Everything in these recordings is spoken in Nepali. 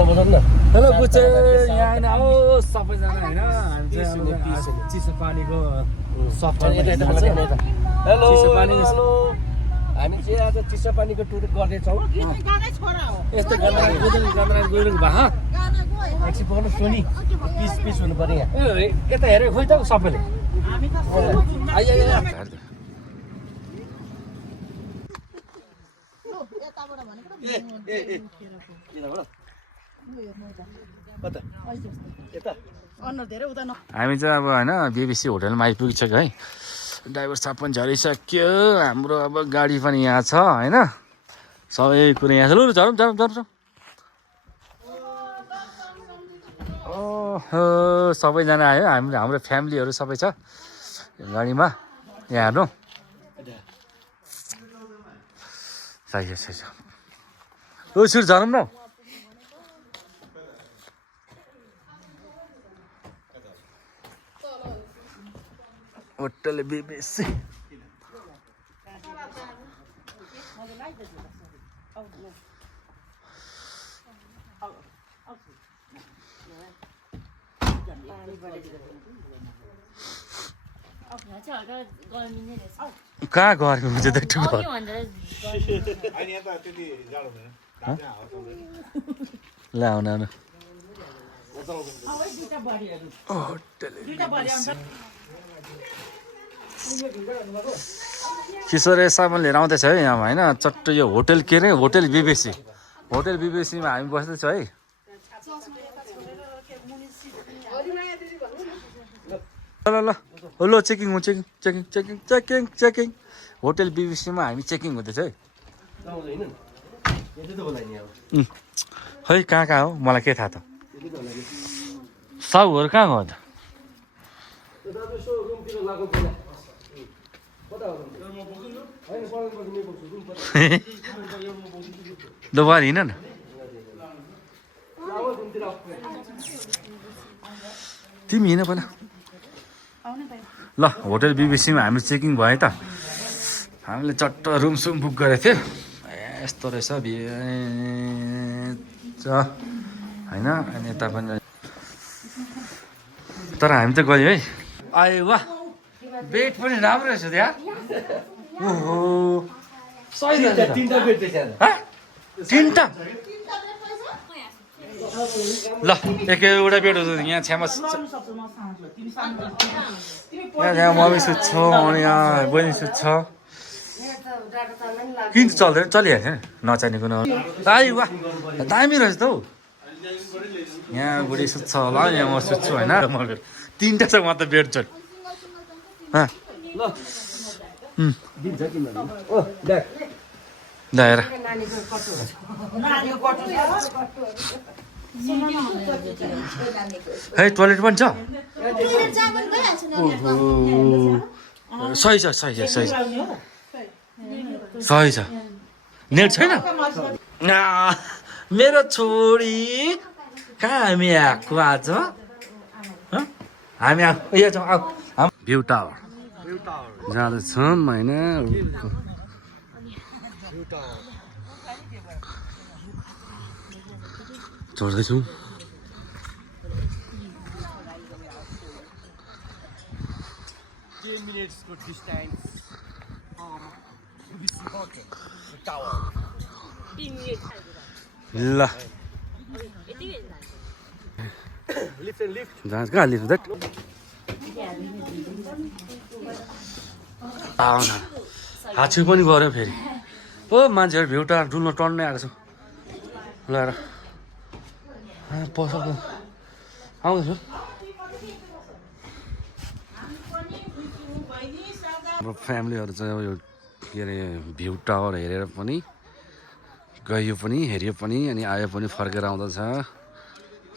हेलो बुच्चे यहाँ होइन हो सबैजना होइन हामी चाहिँ चिसो पानीको सफ्ट हेलो हेलो हामी चाहिँ आज चिसो पानीको टुर गर्दैछौँ यस्तो गएर भा एकछिन पक्नु सोनी पिस पिस हुनु पर्यो यहाँ यता हेरेको खोइ त सबैले हामी चाहिँ अब होइन बिबिसी होटलमा आइपुगिसक्यो है ड्राइभर साहब पनि झरिसक्यो हाम्रो अब गाडी पनि यहाँ छ होइन सबै कुरो यहाँ छ लु झरौँ झरौँ झरौँ ओहो सबैजना आयो हाम्रो फ्यामिलीहरू सबै छ गाडीमा यहाँ हेर्नु सही छ ओ सुर झरौँ न होटल बिबिसी कहाँ गर्मी हुन्छ ल आउन आउनु किशोर सामान लिएर आउँदैछ है यहाँ होइन चट्ट यो होटल के अरे होटल बिबिसीमा हामी बस्दैछौँ है ल ल ल चेकिङ हो चेकिङ होटल बिबिसीमा हामी चेकिङ हुँदैछ है खै कहाँ हो मलाई के थाहा त साउहरू कहाँ गयो त दोबार हिँड न तिमी हिँड पहिला ल होटल बिबिसीमा हामी चेकिङ भयो त हामीले चट्ट रुम सुम बुक गरेको थियो यस्तो रहेछ होइन अनि यता पनि तर हामी त गयो है आयो वाह बेड पनि राम्रो रहेछ त्यहाँ ओहो तिनवटा ल एउटा बेड यहाँ छ्यामा यहाँ मम्मी सुत्छौँ अनि यहाँ बहिनी सुत्छ किन चल्दैन चलिहाल्छ नचाहिनेको आयो वाह दामी रहेछ त हौ यहाँ बुढी सुत्छ होला यहाँ म सुत्छु होइन तिनवटा छ म त बेड छ हेर है टोइलेट पनि छ सही छ नेट छैन मेरो छोरी कहाँ हामी आएको आज हामी भ्यू टावर जाँदैछौँ होइन चढ्दैछौँ ल कहाँ लिफ्ट द्याट हाछु पनि गऱ्यो फेरि ओ मान्छेहरू भ्यू टावर डुल्न टन्नै आएको छ ल पसलको आउँदैछु हाम्रो फ्यामिलीहरू चाहिँ यो के अरे भ्यू टावर हेरेर पनि गयो पनि हेऱ्यो पनि अनि आयो पनि फर्केर आउँदैछ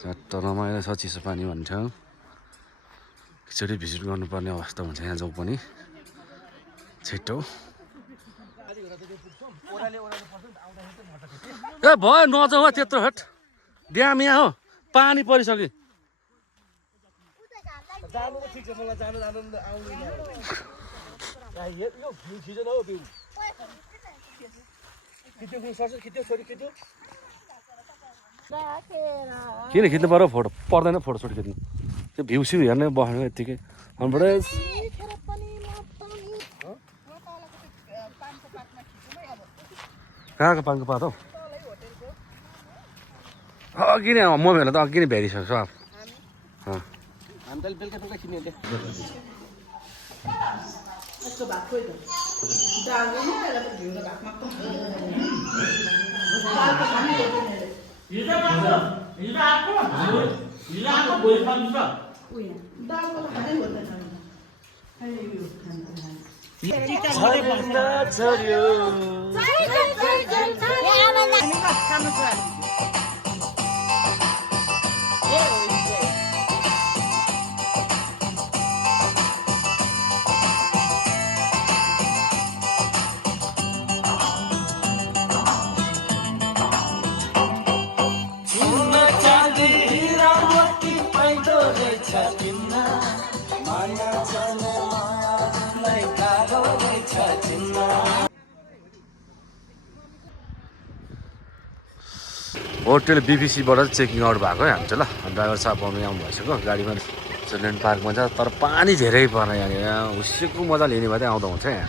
चट्ट रमाइलो छ चिसो पानी भन्छ एकचोटि भिजिट गर्नुपर्ने अवस्था हुन्छ यहाँ जाउँ पनि छिटो ए भयो नजाऊ त्यत्रो हट ड्याम यहाँ हो पानी परिसक्यो किन खिच्नु पर्यो फोटो पर्दैन फोटोसोट खिच्नु त्यो भ्यू सिउ हेर्ने बस्नु यत्तिकै अन्बाट कहाँको पानको पात हौ अघि नै मम्मीहरूलाई त अघि नै भ्याइदिइसक्छ अब हामी त बेलुका बेलुका किन्ने होटेल बिबिसीबाट चेकिङ आउट भएको है हामी चाहिँ ल ड्राइभर साहब पनि आउनु भइसक्यो गाडीमा चिल्ड्रेन पार्कमा छ तर पानी धेरै पर्ने यहाँनिर यहाँ हुस्सेको मजा लिने भए चाहिँ आउँदा हुन्छ यहाँ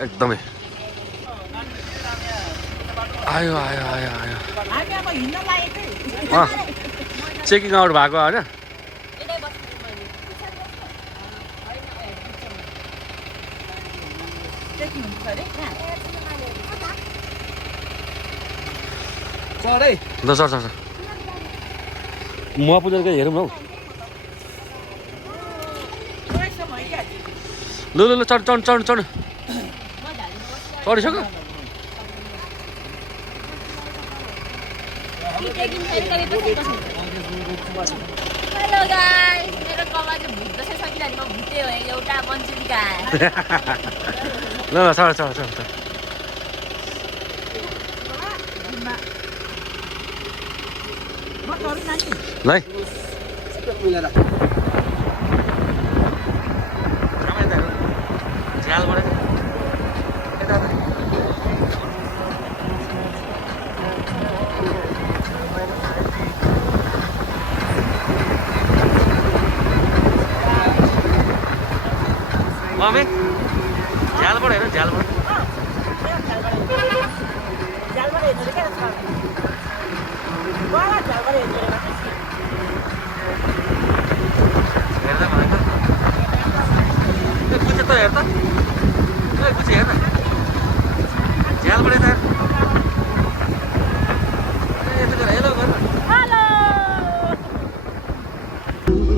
एकदमै आयो आयो आयो आयो चेकिङ आउट भएको होइन चढै ल सर सर म पुजेर हेरौँ न हौ लु लु लु चढ चढ चढ चढ चढिसक्यो हेलो गाइस मेरो कपाल चाहिँ भुट्दै सकिरहेको म भुटे हो एउटा मन्चुरिका ल ल चढ चढ चढ चढ ल है झ्यालबाट मम्मी झ्यालबाट हेर झ्यालबाट हेर्दा भनेको कुचे त हेर त कुचे हेर न झ्यालबाट त यस्तो गरेर हेलो गर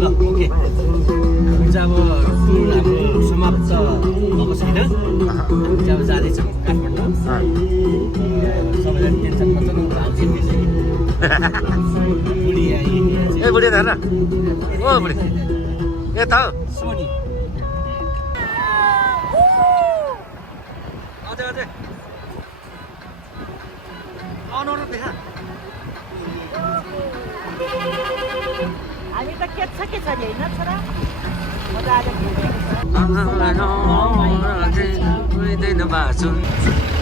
ल ओके हामी चाहिँ अब टुर हाम्रो समाप्त भएको छैन हामी चाहिँ अब जाँदैछौँ काठमाडौँ सबैजना टेन्सनमा छ भाउजी बुढी आई ए बुढी हेर न ओ बुढी ए त सोनी अझै अझै अनुहार देखा हामी त के छ नि होइन छोरा मजा आउँदैन बाँच्नु